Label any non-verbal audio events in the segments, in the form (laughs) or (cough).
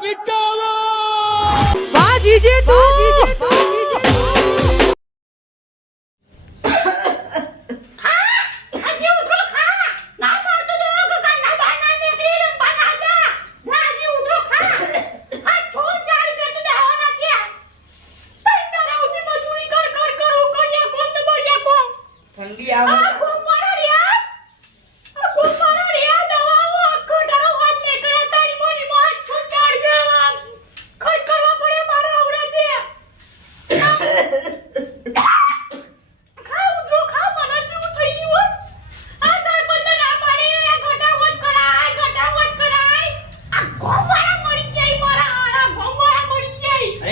વાહ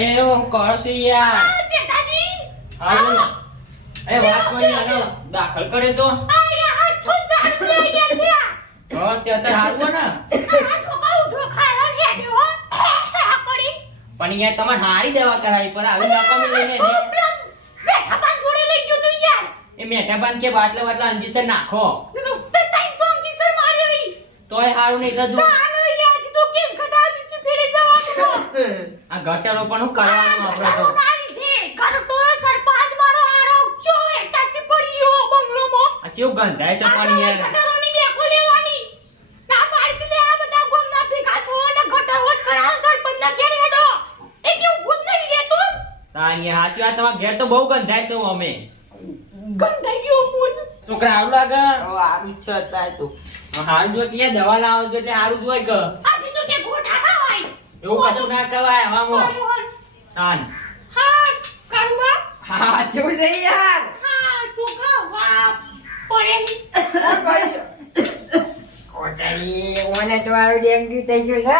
અરે હું કરો છું યાર. હા એ વાત કોઈ આનો દાખલ કરે તો? હા તે અત્યારે હારવો ને? પણ યાર તમારે હારી દેવા કરાવી પણ આવી નકામી લઈને. એ મેઠાબાન કે બાટલા બાટલા અંજીસર નાખો. તોય હારું નહીં થતું આ પણ હું કરવાનું આપણે તો. ચેવું ગંધાય છે પણ યાર? તારી હાચી વાત તમારા ઘેર તો બહુ ગંધાય છે અમે. છોકરા આવું લાગે? આવું આરું છે અત્યારે તો. હારું જો કે દવા લાવો છો એટલે હારું જોઈ કે? એવું કશું ના કહેવાય હવામાં તાન હા. જેવું છે યાર. ઓચારી ઓને તો આવું ડેન્ગ્યુ થઈ ગયું છે.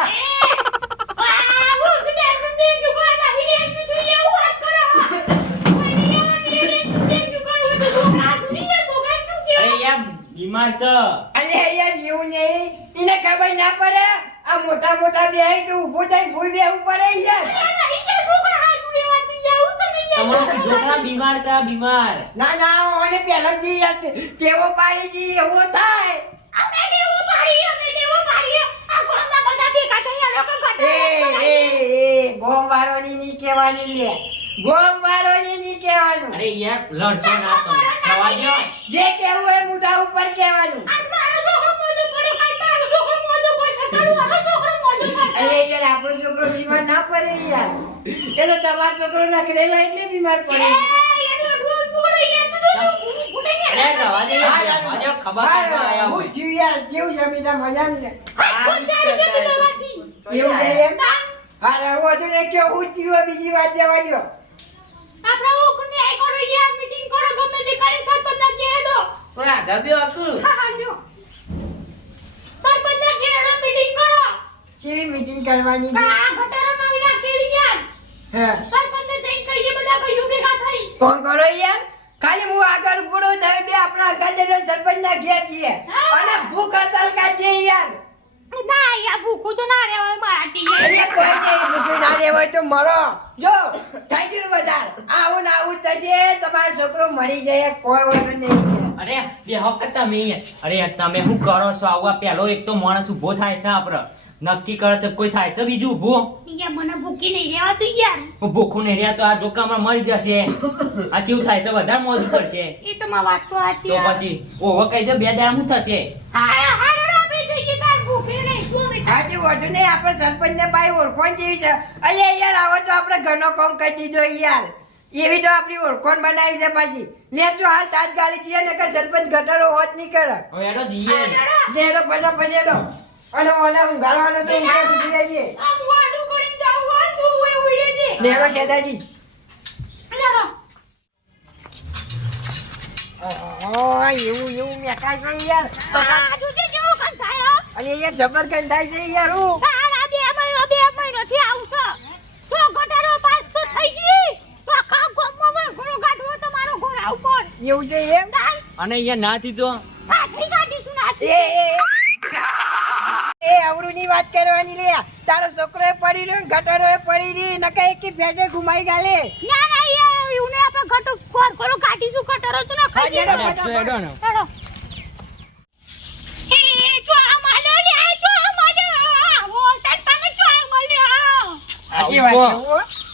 અરે યાર બીમાર છે. અરે યાર એવું નહીં. એને ખબર ના પડે. આ મોટા મોટા બે તો ઊભું થાય ભૂલ બે ઉપર યાર. તમારો છોકરા બીમાર છે બીમાર. ના ના ઓને પહેલાથી યાર ટેવો પાડી છે એવો થાય. એ એ એ ગોમ વારોની ની કહેવાની લે. ગોમ વારોની ની કહેવાનું. અરે યાર લડશો ના તમે. સવાજો જે કહેવું હોય મોઢા ઉપર કહેવાનું. અરે યાર આપણો છોકરો બીમાર ના પડે યાર. એ તો તમારો છોકરો નકરેલા એટલે બીમાર પડે. અરે રવા દે હા, યાર, રવા દે, ખબર હા, ના આયા. હું. હોય જીવ યાર કરવાની છે આ મજામાં છે આરું યાર. હે. સરપંચ એવું કહીએ બધા હા ભેગા મીટિંગ હા કોણ કરો યાર? ખાલી હું આગળ પૂરો થયો બે આપણા ગજર સરપંચ ના ઘેર છીએ. અને ભૂખ હડતાલ કાઢીએ યાર. ના યાર ભૂખું તો ના રહેવાય મારાથી અરે કોઈ નહીં ભૂખું ના રહેવાય તો મરો. જો થઈ ગયું બજાર આવું ના આવું થશે તમારો છોકરો મરી જાય કોઈ વાંધો નહીં અરે બે હક તમે અરે તમે શું કરો છો? આવું પેલો એક તો માણસ ઊભો થાય છે આપડે. નક્કી કરે છે કોઈ થાય છે બીજું? ઊભો યાર મને ભૂખી નહીં રહેવાતું યાર. હું ભૂખું નહીં રહ્યા તો આ જોકામાં મરી જશે. (laughs) આ ચીવ થાય છે? વધારે મોજ પડશે એ તો માં વાત તો સાચી તો. પછી ઓહો કહી દે બે દાડા શું થશે? હા હા આપણે જઈએ તાર ભૂખી નહીં શું બેટા આજે વધુ નહીં આપણે સરપંચ ને ભાઈ ઓળખોણ જેવી છે. અલે યાર આવો તો આપણે ઘરનો કામ કરી દીધો યાર. એવી તો આપણી ઓળખોણ બનાવી છે પાછી. ને હાલ તાજ તાત્કાલિક છીએ નકર સરપંચ ગટરો હોત નહીં કરે. એડો જઈએ. લેડો પડા લેડો અને ઓલા ઊંઘાડવાનો તો ઊંઘા સુધી રહે છે આ મોઢું કરીને જાવું તું એ ઉડે છે લેડો શેદાજી લેડો ઓહ એવું એવું મેકાય છે યાર. આ તું જેવો હો. અલે યાર જબર કંટાઈ છે યાર હું. તારા બે મહિનો બે મહિનોથી આવશો તો ગટારો પાસ તો થઈ ગઈ. તો આખા ગામમાં ઘોડો કાઢવો તમારો મારો ઘોડા ઉપર. એવું છે એમ? અને અહીંયા નાથી તો? કાઢીશું નાથી એ એ. એ વાત કરવાની લે. તારો છોકરો એ પડી રહ્યો ગટરો એ પડી રહી નકે એક ફેટે ઘુમાઈ ગાલે. ના ના એ એવું આપણે ઘટો કોર કોરો કાઢીશું ગટરો તો ના ખાઈ હા, જઈએ હેડો, હેડો ને હેડો. એ જો આ માડો લે જો આ માડો. ઓ સરપંચ જો આ માડો. સાચી વાત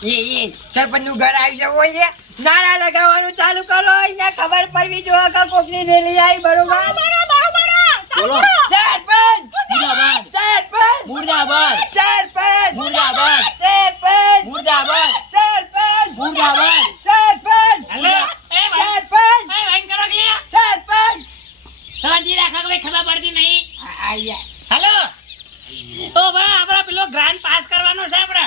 છે એ એ સરપંચનું ઘર આવી છે ઓય નારા લગાવવાનું ચાલુ કરો અહીંયા ખબર પડવી જોવા કે કોકની રેલી આવી બરોબર? બોલો સરપંચ મુર્દાબાદ સરપંચ મુર્દાબાદ સરપંચ મુર્દાબાદ સરપંચ મુર્દાબાદ સરપંચ મુર્દાબાદ સરપંચ હેલો એ ભાઈ સરપંચ એ ભાઈ કરો કે સરપંચ શાંતિ રાખો કે ભાઈ ખબર પડતી નહીં આયા. હેલો. ઓ બા આપણા પેલો ગ્રાન્ડ પાસ કરવાનો છે આપણે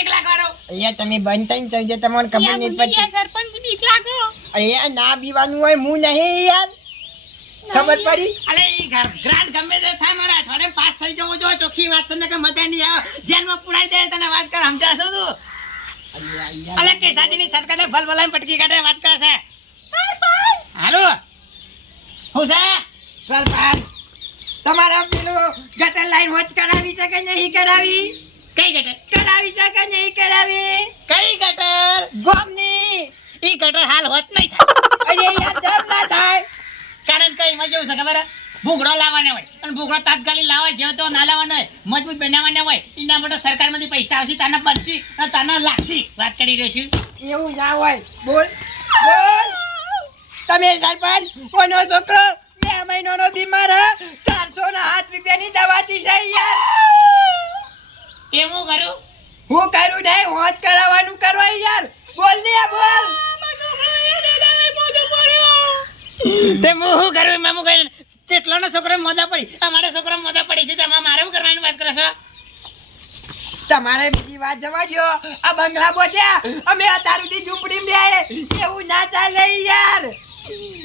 એક લાખ વાળો. અહીંયા તમે બંધ થઈને સમજે તમને ખબર નહીં પડતી. સરપંચ બી એક લાખ. અહીંયા ના પીવાનું હોય હું નહીં યાર. ખબર પડી? અલે ઈ ગ્રાન્ડ ગમે તે થાય મારા અઠવાડિયે પાસ થઈ જવો જો ચોખ્ખી વાત છે ને કે મજા નહીં આવે. જેલમાં પુરાઈ જાય તને વાત કર સમજાશો તું? અલે કેસાજીની સરકારે ભલ ભલાને પટકી કાઢે વાત કરે છે. હાલો. હું છે? સરપંચ. તમારા પેલું ગટર લાઈન વોચ કરાવી છે કે નહીં કરાવી? કઈ ગટર? કરાવી છે કે નહીં કરાવી? કઈ ગટર? ગોમની. ઈ ગટર હાલ હોત નહીં થાય. અરે યાર જમ ના થાય. કારણ કઈ એમાં જેવું છે ખબર ભૂગડો લાવવાનો હોય અને ભૂગડો તાત્કાલિક લાવવા જેવો તો ના લાવવાનો હોય મજબૂત બનાવવાનો હોય એના માટે સરકારમાંથી પૈસા આવશે તને બનશે અને તને લાગશે. વાત કરી રહ્યો છું. એવું ના હોય. બોલ બોલ. તમે સરપંચ કોનો છોકરો? બે મહિનાનો બીમાર હે. ચારસો ના હાથ રૂપિયાની દવાથી છે યાર. તે હું કરું? હું કરું નહીં હોજ કરાવવાનું કરો યાર. બોલ ને બોલ. તે હું શું કરું? એમાં હું કરું જેટલાનો છોકરો મોદા પડી અમારા છોકરો મોદા પડી છે તેમાં મારે શું કરવાની વાત કરો છો? તમારે બીજી વાત જવા દો આ બંગલા બોલ્યા અમે સુધી ઝૂંપડી લે એવું ના ચાલે યાર.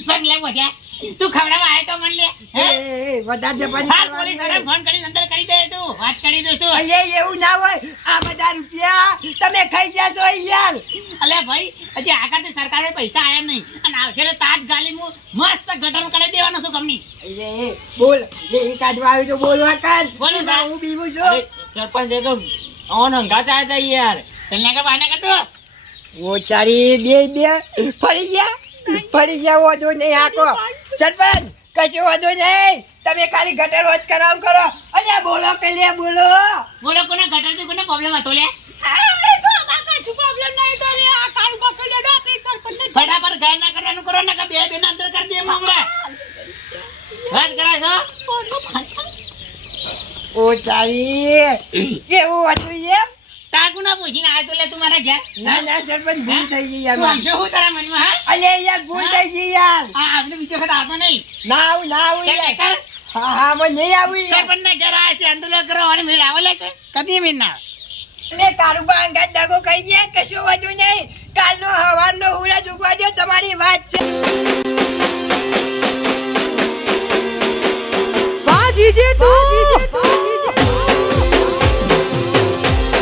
બંગલા મોઢ્યા તું ખવડાવવા આવ્યો તો મને લે હે? એ, વધારે જપાની હાલ પોલીસવાળા ફોન કરી અંદર કરી દે તું વાત કરી દઈશું અલે એવું ના હોય. આ બધા રૂપિયા તમે ખાઈ જશો યાર. અલે ભાઈ હજી આગળથી સરકારે પૈસા આયા નહીં. અને આવશે તો તાજ ગાલી હું મસ્ત ગટર કરી દેવાનો છું કંપની. એ બોલ. એ કાઢવા આવ્યું તો બોલવા કાઢ બોલું સા હું બીવું છું. સરપંચ એ ઓન હંગાત હતા તા યાર. તને નાખે બહાના કરતો? ઓ ચારી બે બે ફરી ગયા. ફરી જાવ વાંધો નહીં આકો સરપંચ કશું વધુ નહીં. તમે ખાલી ગટર વોચ કરાવ કરો. અને બોલો કે લે બોલો. બોલો કોને ગટરથી કોને પ્રોબ્લેમ હતો લે? ફટાફટ ઘર ના કરવાનું કરો ને બે બે ના અંદર કરી દે હમણાં. વાત કરે છો? ઓ ચારી એવું (coughs) હતું એમ? તાકુ ના પૂછીને આવ્યો તો લે તું મારા ઘેર? ના ના સરપંચ ભૂલ થઈ ગઈ યાર તું શું તારા મનમાં હા? અલે યાર ભૂલ થઈ ગઈ યાર. હા આપણે બીજો વખત આવતો નહીં. ના આવું ના આવું યાર. હા હા મને નહીં આવું સરપંચ ના ઘેર આવ્યા છે આંદોલન કરો અને મેળ આવેલા છે. કદી મેળ ના મે તારું કારુબા અંગાત દાગો કરી ગયા કશું વધુ નહીં. કાલનો હવારનો હુરા ઉગવા દો તમારી વાત છે. વાજીજે તું. વાજીજે તું.